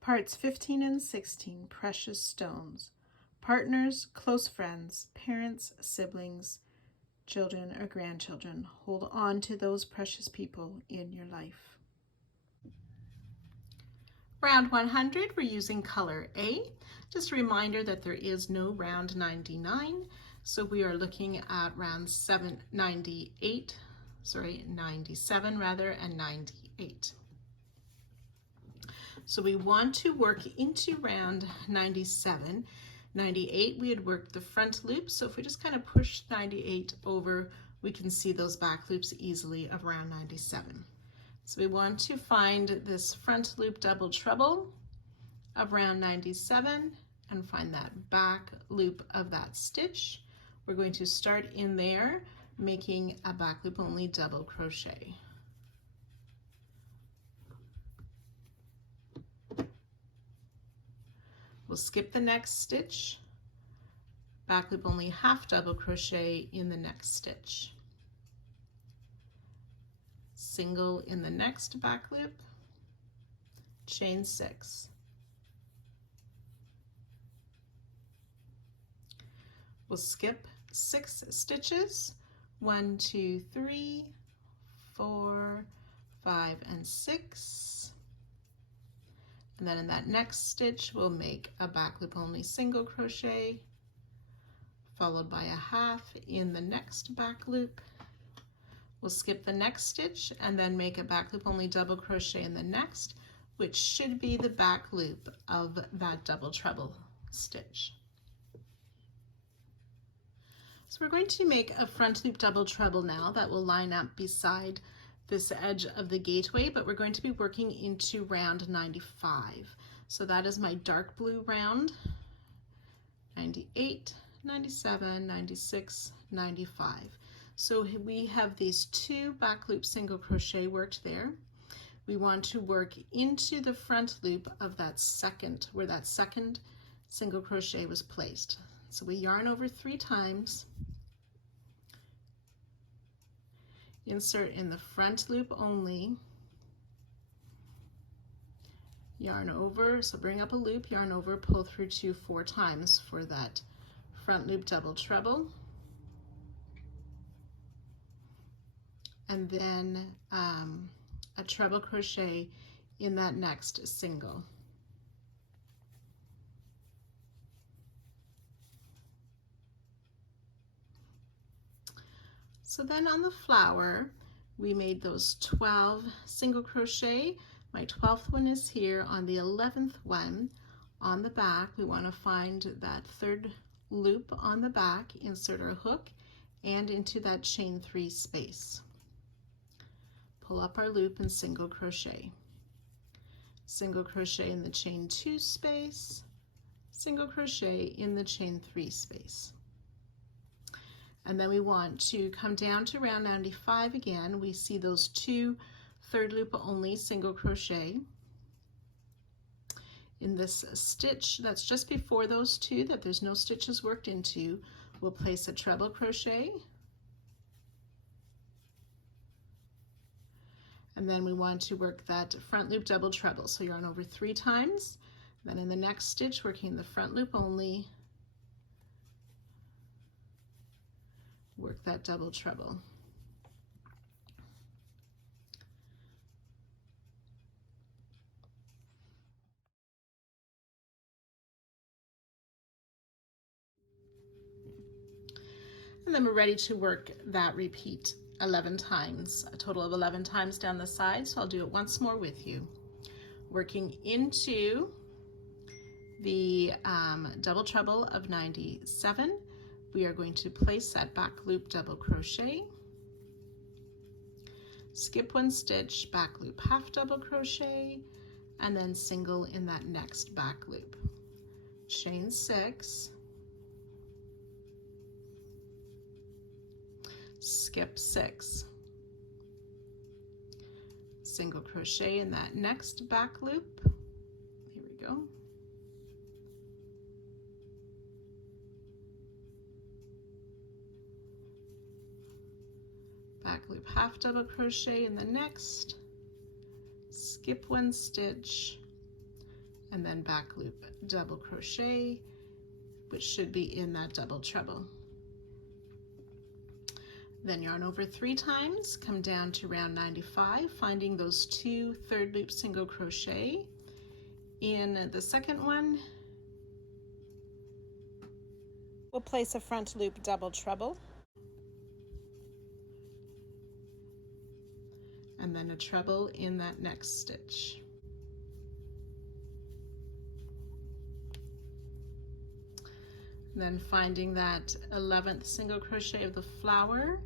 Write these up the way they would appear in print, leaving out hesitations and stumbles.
Parts 15 and 16, precious stones. Partners, close friends, parents, siblings, children or grandchildren. Hold on to those precious people in your life. Round 100, we're using color A. Just a reminder that there is no round 99, so we are looking at round 97 rather, and 98. So we want to work into round 97. 98, we had worked the front loop, so if we just kind of push 98 over, we can see those back loops easily of round 97. So we want to find this front loop double treble of round 97 and find that back loop of that stitch. We're going to start in there making a back loop only double crochet. We'll skip the next stitch, back loop only half double crochet in the next stitch. Single in the next back loop, chain 6. We'll skip 6 stitches, 1, 2, 3, 4, 5, and 6. And then in that next stitch, we'll make a back loop only single crochet, followed by a half in the next back loop. We'll skip the next stitch and then make a back loop only double crochet in the next, which should be the back loop of that double treble stitch. So we're going to make a front loop double treble now that will line up beside this edge of the gateway, but we're going to be working into round 95. So that is my dark blue round, 98, 97, 96, 95. So we have these 2 back loop single crochet worked there. We want to work into the front loop of that second, where that second single crochet was placed. So we yarn over 3 times, insert in the front loop only, yarn over, so bring up a loop, yarn over, pull through 2 4 times for that front loop double treble, and then a treble crochet in that next single. So then on the flower, we made those 12 single crochet. My 12th one is here. On the 11th one on the back, we want to find that 3rd loop on the back, insert our hook, and into that chain 3 space. Pull up our loop and single crochet. Single crochet in the chain 2 space, single crochet in the chain 3 space. And then we want to come down to round 95 again. We see those 2 third loop only single crochet. In this stitch that's just before those 2 that there's no stitches worked into, we'll place a treble crochet. And then we want to work that front loop double treble. So yarn over 3 times, then in the next stitch working the front loop only, work that double treble. And then we're ready to work that repeat 11 times, a total of 11 times down the side. So I'll do it once more with you. Working into the double treble of 97, we are going to place that back loop double crochet, skip 1 stitch, back loop half double crochet, and then single in that next back loop. Chain 6, skip 6, single crochet in that next back loop. Here we go. Back loop half double crochet in the next, skip 1 stitch, and then back loop double crochet, which should be in that double treble. Then yarn over 3 times, come down to round 95, finding those 2 third loop single crochet. In the second one, we'll place a front loop double treble, and then a treble in that next stitch. Then finding that 11th single crochet of the flower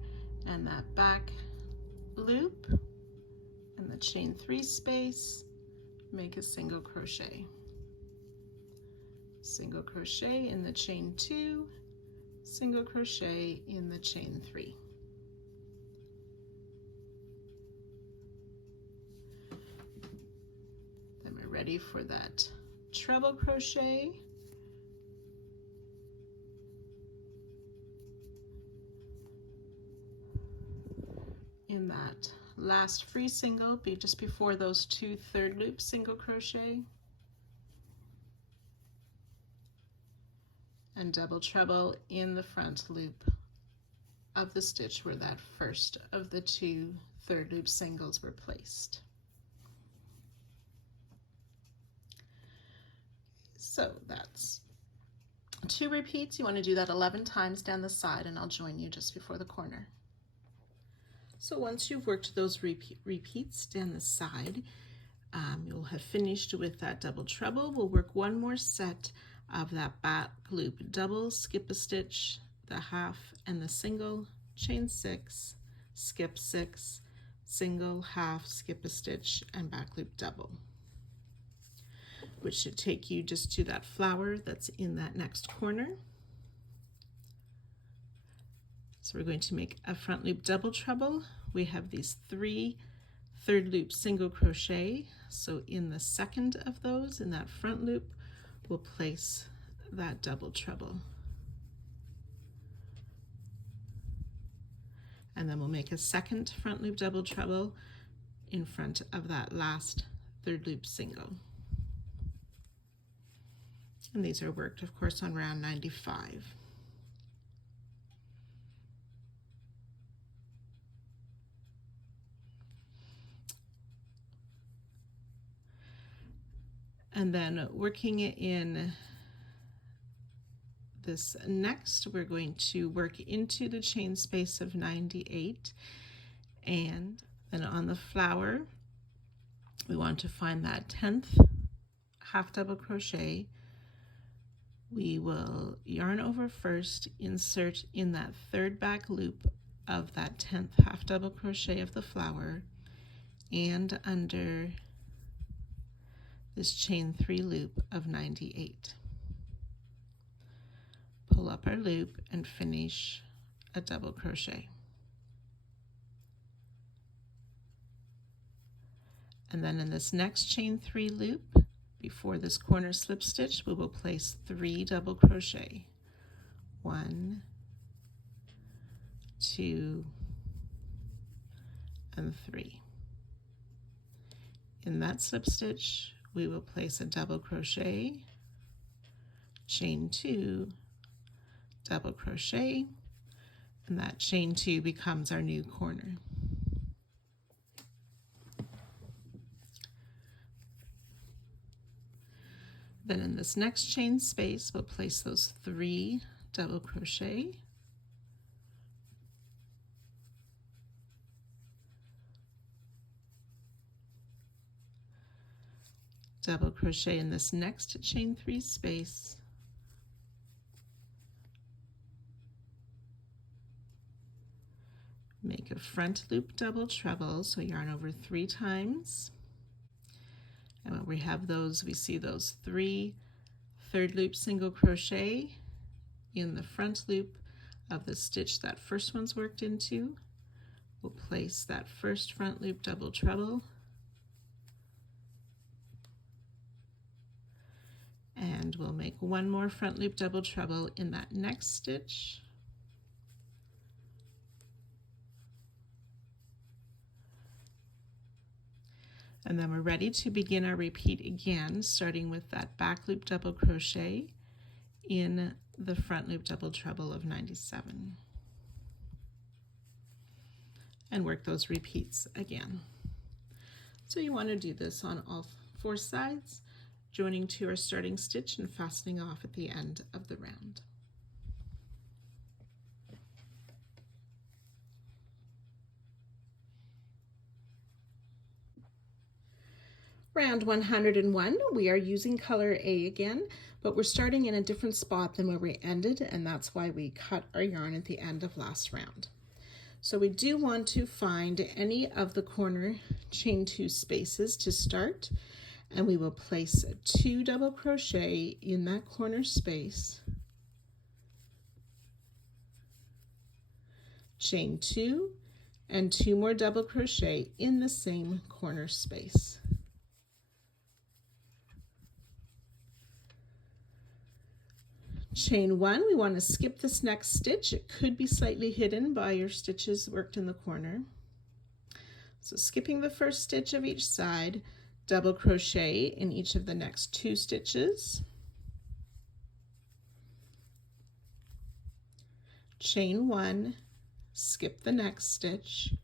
and that back loop and the chain 3 space, make a single crochet. Single crochet in the chain 2, single crochet in the chain 3. Then we're ready for that treble crochet. In that last free single, be just before those 2 third loop single crochet, and double treble in the front loop of the stitch where that first of the 2 third loop singles were placed. So that's 2 repeats. You want to do that 11 times down the side, and I'll join you just before the corner. So once you've worked those repeats down the side, you'll have finished with that double treble. We'll work one more set of that back loop double, skip a stitch, the half and the single, chain 6, skip 6, single, half, skip a stitch, and back loop double, which should take you just to that flower that's in that next corner. So we're going to make a front loop double treble. We have these 3 third loop single crochet. So in the second of those, in that front loop, we'll place that double treble. And then we'll make a second front loop double treble in front of that last third loop single. And these are worked, of course, on round 95. And then working in this next, we're going to work into the chain space of 98, and then on the flower, we want to find that 10th half double crochet. We will yarn over first, insert in that third back loop of that 10th half double crochet of the flower, and under this chain 3 loop of 98. Pull up our loop and finish a double crochet. And then in this next chain 3 loop, before this corner slip stitch, we will place 3 double crochet. 1, 2, and 3. In that slip stitch, we will place a double crochet, chain 2, double crochet, and that chain 2 becomes our new corner. Then in this next chain space, we'll place those 3 double crochet, double crochet in this next chain 3 space, make a front loop double treble, so yarn over 3 times. And when we have those, we see those 3 third loop single crochet in the front loop of the stitch that first one's worked into. We'll place that first front loop double treble, and we'll make one more front loop double treble in that next stitch. And then we're ready to begin our repeat again, starting with that back loop double crochet in the front loop double treble of 97. And work those repeats again. So you want to do this on all 4 sides, joining to our starting stitch and fastening off at the end of the round. Round 101, we are using color A again, but we're starting in a different spot than where we ended, and that's why we cut our yarn at the end of last round. So we do want to find any of the corner chain 2 spaces to start, and we will place 2 double crochet in that corner space, chain 2, and 2 more double crochet in the same corner space. Chain 1, we want to skip this next stitch. It could be slightly hidden by your stitches worked in the corner. So skipping the first stitch of each side, double crochet in each of the next 2 stitches. Chain 1, skip the next stitch,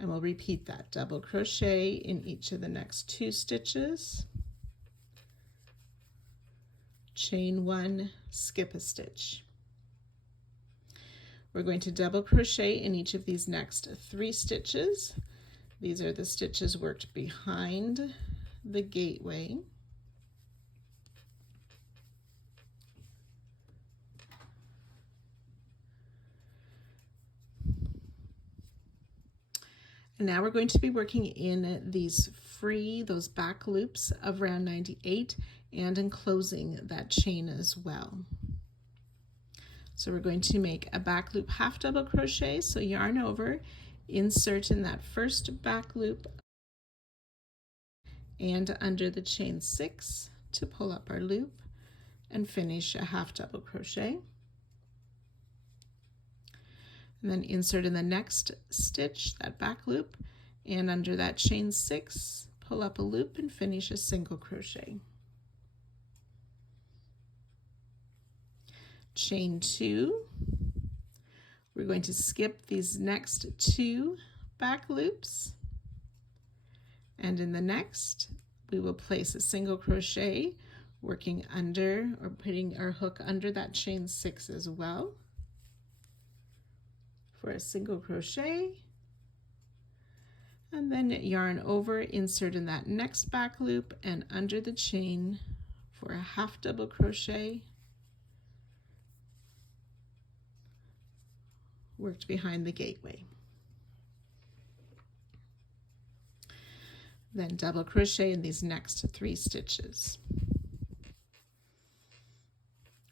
and we'll repeat that. Double crochet in each of the next 2 stitches. Chain 1, skip a stitch. We're going to double crochet in each of these next 3 stitches. These are the stitches worked behind the gateway. And now we're going to be working in these those back loops of round 98 and enclosing that chain as well. So we're going to make a back loop half double crochet, so yarn over, insert in that first back loop and under the chain 6 to pull up our loop and finish a half double crochet. And then insert in the next stitch, that back loop, and under that chain 6, pull up a loop and finish a single crochet. Chain 2, we're going to skip these next 2 back loops, and in the next we will place a single crochet, working under or putting our hook under that chain 6 as well for a single crochet, and then yarn over, insert in that next back loop and under the chain for a half double crochet, worked behind the gateway. Then double crochet in these next 3 stitches.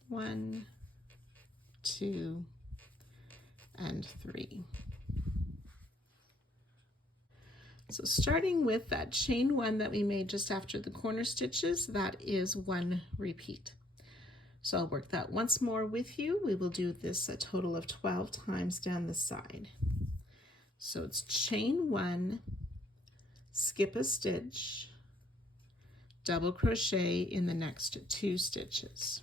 1, 2, and 3. So starting with that chain 1 that we made just after the corner stitches, that is 1 repeat. So I'll work that once more with you. We will do this a total of 12 times down the side. So it's chain 1, skip a stitch, double crochet in the next 2 stitches.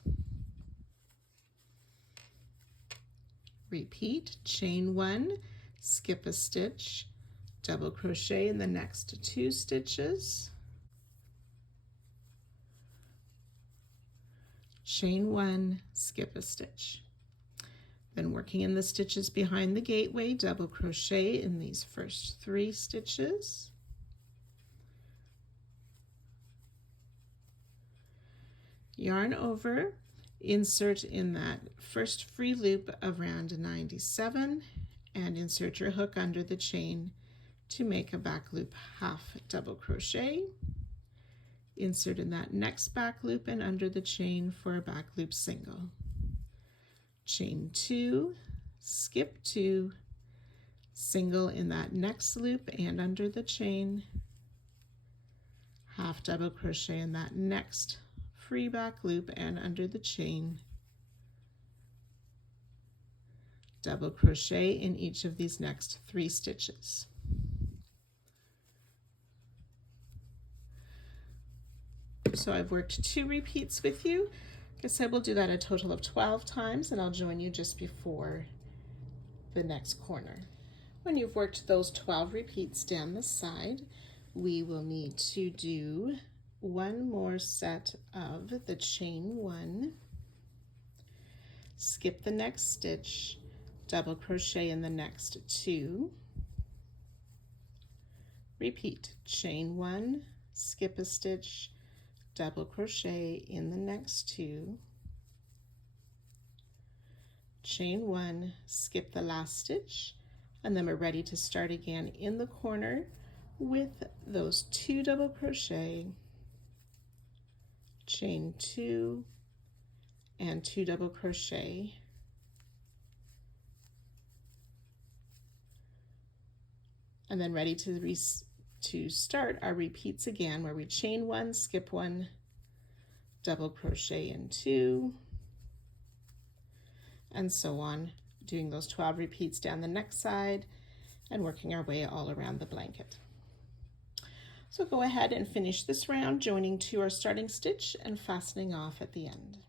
Repeat, chain 1, skip a stitch, double crochet in the next 2 stitches. Chain 1, skip a stitch. Then working in the stitches behind the gateway, double crochet in these first 3 stitches. Yarn over, insert in that first free loop of round 97 and insert your hook under the chain to make a back loop half double crochet. Insert in that next back loop and under the chain for a back loop single. Chain 2, skip 2, single in that next loop and under the chain, half double crochet in that next free back loop and under the chain, double crochet in each of these next 3 stitches. So I've worked 2 repeats with you. Like I said, we'll do that a total of 12 times, and I'll join you just before the next corner. When you've worked those 12 repeats down the side, we will need to do one more set of the chain 1, skip the next stitch, double crochet in the next 2, repeat, chain 1, skip a stitch, double crochet in the next 2, chain 1, skip the last stitch, and then we're ready to start again in the corner with those 2 double crochet, chain 2, and 2 double crochet, and then ready to start our repeats again, where we chain 1, skip 1, double crochet in 2, and so on, doing those 12 repeats down the next side and working our way all around the blanket. So go ahead and finish this round, joining to our starting stitch and fastening off at the end.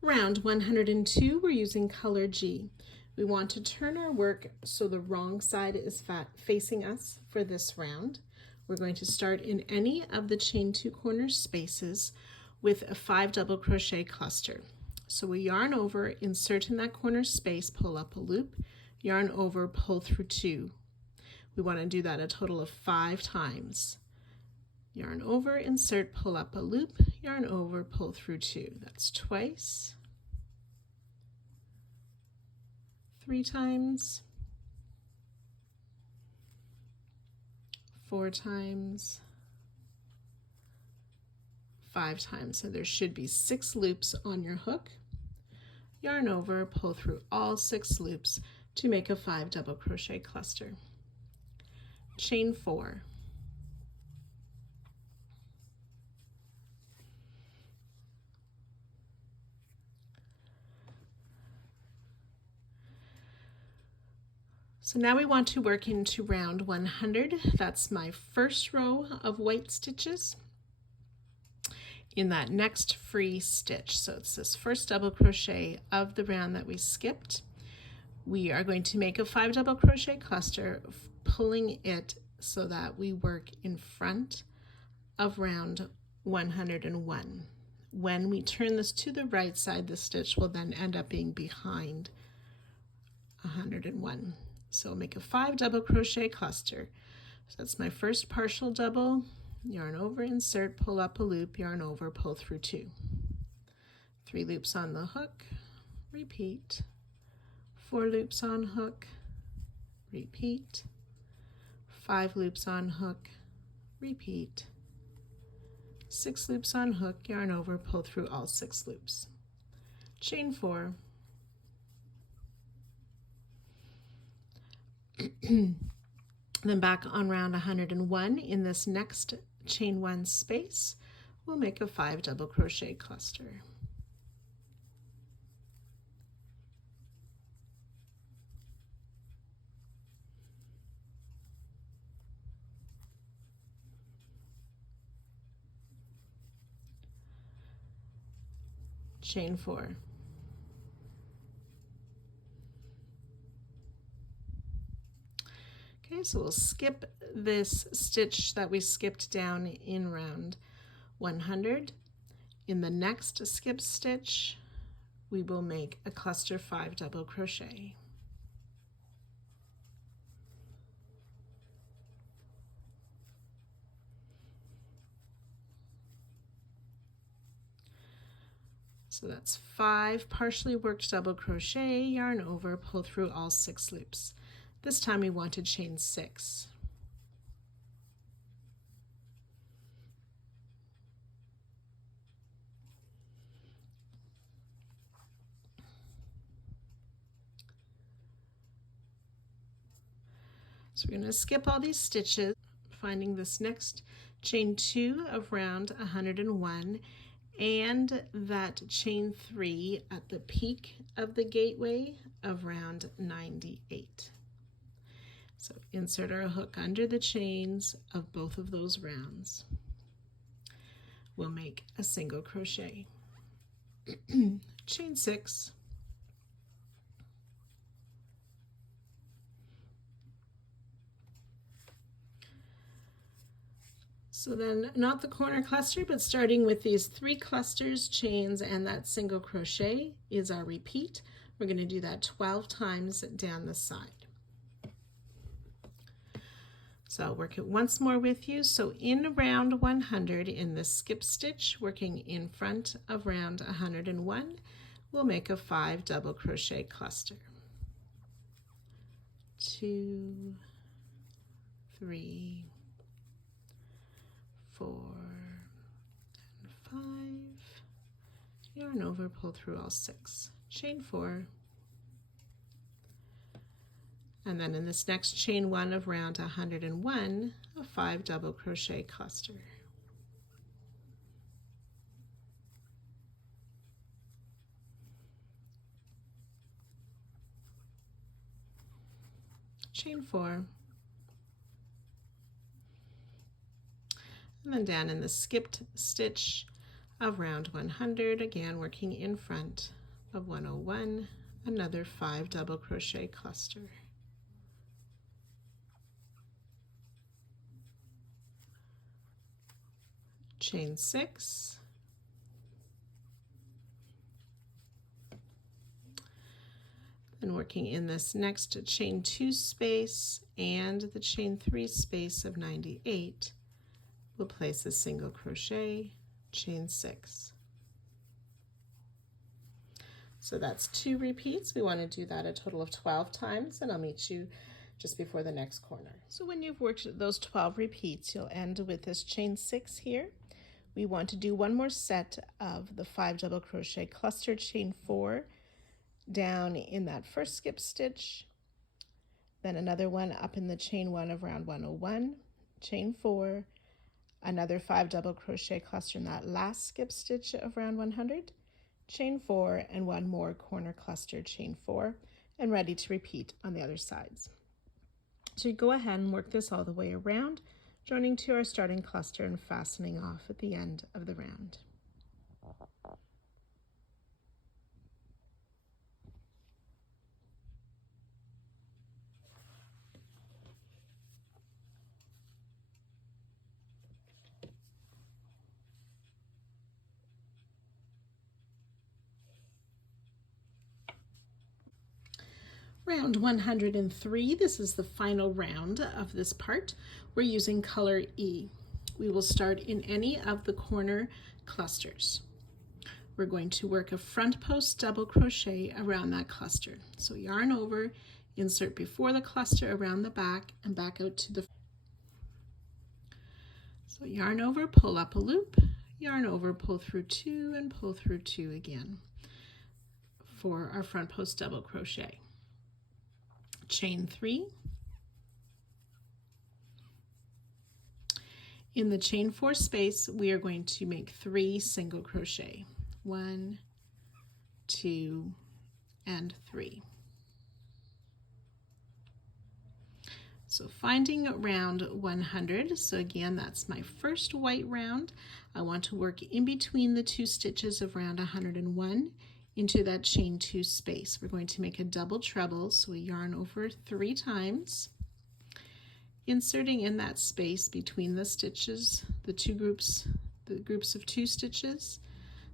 Round 102, we're using color G. We want to turn our work so the wrong side is facing us for this round. We're going to start in any of the chain 2 corner spaces with a 5 double crochet cluster. So we yarn over, insert in that corner space, pull up a loop, yarn over, pull through 2. We want to do that a total of 5 times. Yarn over, insert, pull up a loop, yarn over, pull through 2. That's twice, 3 times, 4 times, 5 times. So there should be 6 loops on your hook. Yarn over, pull through all 6 loops to make a 5 double crochet cluster. Chain 4. So now we want to work into round 100. That's my first row of white stitches in that next free stitch. So it's this first double crochet of the round that we skipped. We are going to make a 5 double crochet cluster, pulling it so that we work in front of round 101. When we turn this to the right side, the stitch will then end up being behind 101. So make a 5 double crochet cluster. So that's my first partial double, yarn over, insert, pull up a loop, yarn over, pull through 2. 3 loops on the hook, repeat, 4 loops on hook, repeat, 5 loops on hook, repeat, 6 loops on hook, yarn over, pull through all 6 loops. Chain 4. Then back on round 101, in this next chain 1 space, we'll make a 5 double crochet cluster. Chain 4. Okay, so we'll skip this stitch that we skipped down in round 100. In the next skip stitch, we will make a cluster 5 double crochet. So that's 5 partially worked double crochet, yarn over, pull through all 6 loops. This time we want to chain 6. So we're going to skip all these stitches, finding this next chain 2 of round 101 and that chain 3 at the peak of the gateway of round 98. So insert our hook under the chains of both of those rounds. We'll make a single crochet. Chain 6. So then not the corner cluster, but starting with these 3 clusters, chains, and that single crochet is our repeat. We're going to do that 12 times down the side. So I'll work it once more with you. So in round 100 in the skip stitch, working in front of round 101, we'll make a 5 double crochet cluster. 2, 3, 4, and 5, yarn over, pull through all 6, chain 4, and then in this next chain 1 of round 101, a 5 double crochet cluster. Chain 4, and then down in the skipped stitch of round 100, again working in front of 101, another 5 double crochet cluster. Chain 6, and working in this next chain 2 space and the chain 3 space of 98, we'll place a single crochet, chain 6. So that's 2 repeats. We want to do that a total of 12 times, and I'll meet you just before the next corner. So when you've worked those 12 repeats, you'll end with this chain 6 here. We want to do one more set of the 5 double crochet cluster, chain 4 down in that first skip stitch, then another one up in the chain 1 of round 101, chain 4, another 5 double crochet cluster in that last skip stitch of round 100, chain 4, and one more corner cluster, chain 4, and ready to repeat on the other sides. So you go ahead and work this all the way around, joining to our starting cluster and fastening off at the end of the round. Round 103, this is the final round of this part. We're using color E. We will start in any of the corner clusters. We're going to work a front post double crochet around that cluster. So yarn over, insert before the cluster around the back and back out to the front. So yarn over, pull up a loop, yarn over, pull through 2, and pull through 2 again for our front post double crochet. Chain 3. In the chain 4 space, we are going to make 3 single crochet. 1, 2, and 3. So finding round 100, so again, that's my first white round. I want to work in between the 2 stitches of round 101 into that chain 2 space. We're going to make a double treble, so we yarn over 3 times, inserting in that space between the stitches, the groups of 2 stitches,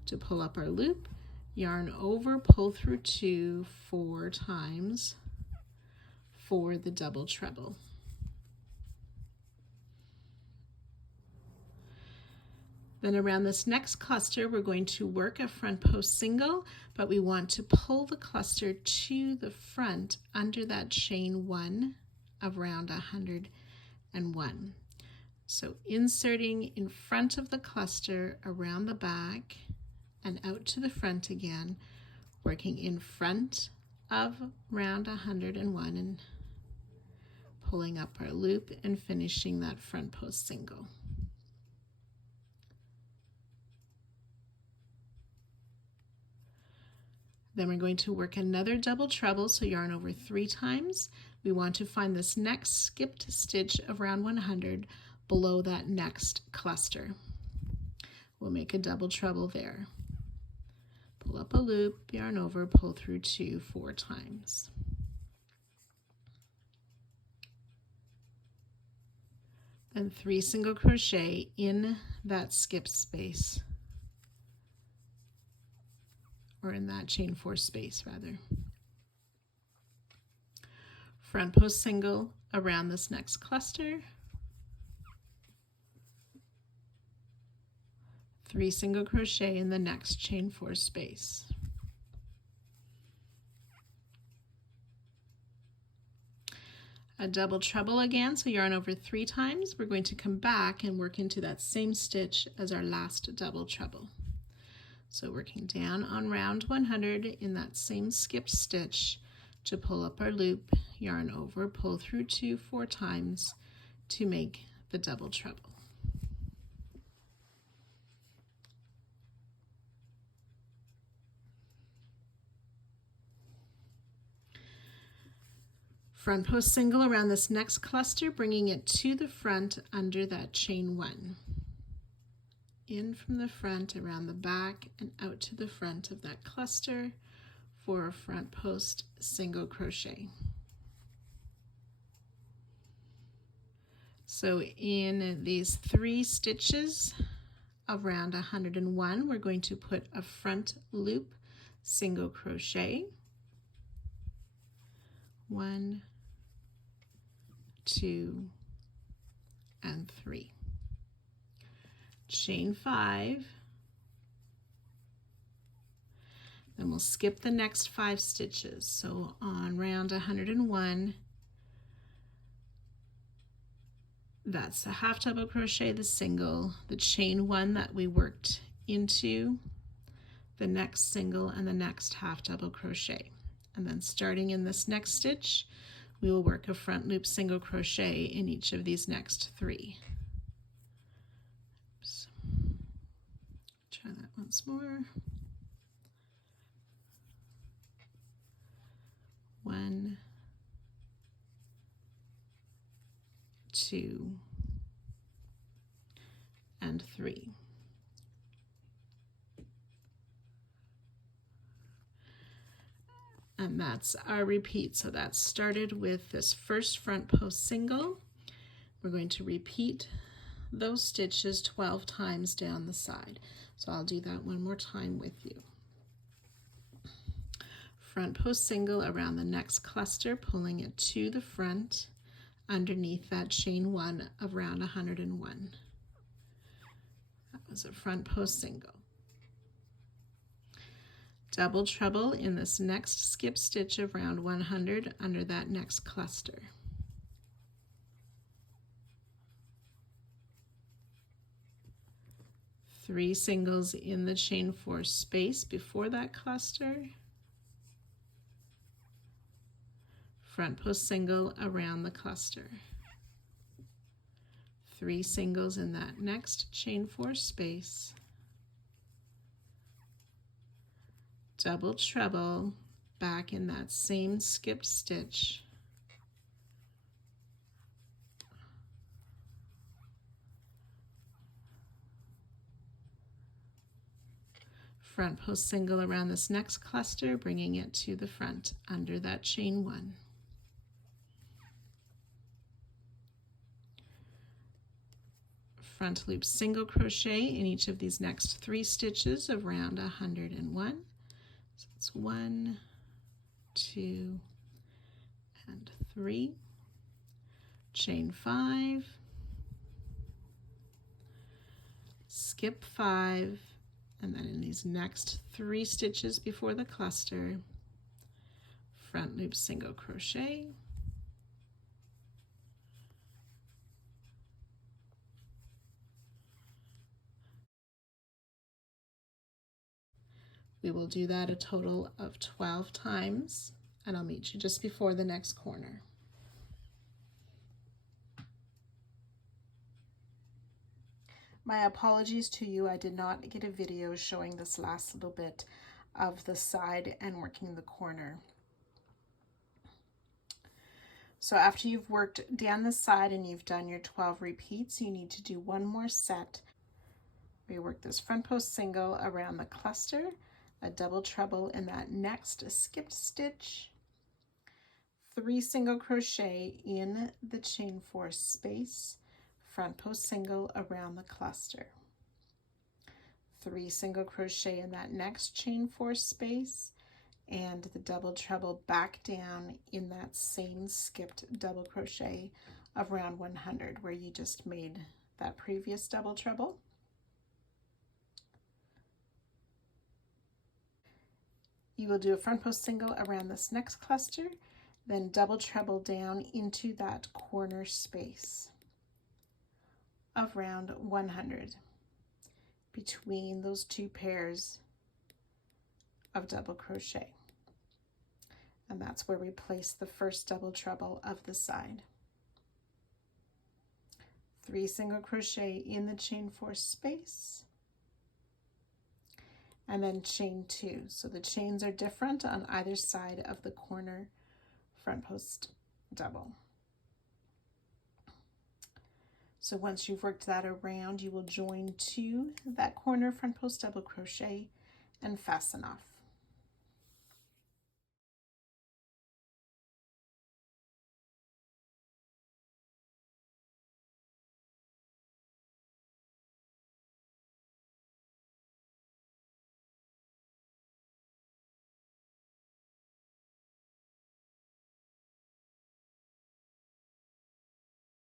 to pull up our loop, yarn over, pull through 2 4 times for the double treble. Then around this next cluster, we're going to work a front post single, but we want to pull the cluster to the front under that chain 1 of round 101. So inserting in front of the cluster, around the back, and out to the front again, working in front of round 101 and pulling up our loop and finishing that front post single. Then we're going to work another double treble, so yarn over 3 times, we want to find this next skipped stitch of round 100 below that next cluster. We'll make a double treble there. Pull up a loop, yarn over, pull through 2 4 times. Then 3 single crochet in that skipped space, or in that chain 4 space rather. Front post single around this next cluster, 3 single crochet in the next chain 4 space. A double treble again, so yarn over 3 times. We're going to come back and work into that same stitch as our last double treble. So working down on round 100 in that same skipped stitch to pull up our loop, yarn over, pull through 2 4 times to make the double treble. Front post single around this next cluster, bringing it to the front under that chain 1. In from the front, around the back, and out to the front of that cluster for a front post single crochet. So in these 3 stitches of round 101, we're going to put a front loop single crochet. 1, 2, and 3. Chain 5. Then we'll skip the next 5 stitches. So on round 101, that's the half double crochet, the single, the chain 1 that we worked into, the next single, and the next half double crochet. And then starting in this next stitch, we will work a front loop single crochet in each of these next 3. Oops. Try that once more. 1, 2, and 3. And that's our repeat. So that started with this first front post single. We're going to repeat those stitches 12 times down the side. So I'll do that one more time with you. Front post single around the next cluster, pulling it to the front underneath that chain 1 of round 101. That was a front post single. Double treble in this next skip stitch of round 100 under that next cluster. Three singles in the chain 4 space before that cluster. Front post single around the cluster. 3 singles in that next chain 4 space. Double treble back in that same skipped stitch. Front post single around this next cluster, bringing it to the front under that chain 1. Front loop single crochet in each of these next 3 stitches of round 101. So it's 1, 2, and 3. Chain 5. Skip 5. And then in these next 3 stitches before the cluster, front loop single crochet. We will do that a total of 12 times, and I'll meet you just before the next corner. My apologies to you, I did not get a video showing this last little bit of the side and working the corner. So after you've worked down the side and you've done your 12 repeats, you need to do one more set. We work this front post single around the cluster, a double treble in that next skipped stitch, 3 single crochet in the chain 4 space, front post single around the cluster, 3 single crochet in that next chain 4 space, and the double treble back down in that same skipped double crochet of round 100 where you just made that previous double treble. You will do a front post single around this next cluster, then double treble down into that corner space of round 100 between those 2 pairs of double crochet. And that's where we place the first double treble of the side. 3 single crochet in the chain 4 space, and then chain 2. So the chains are different on either side of the corner front post double. So once you've worked that around, you will join to that corner front post double crochet and fasten off.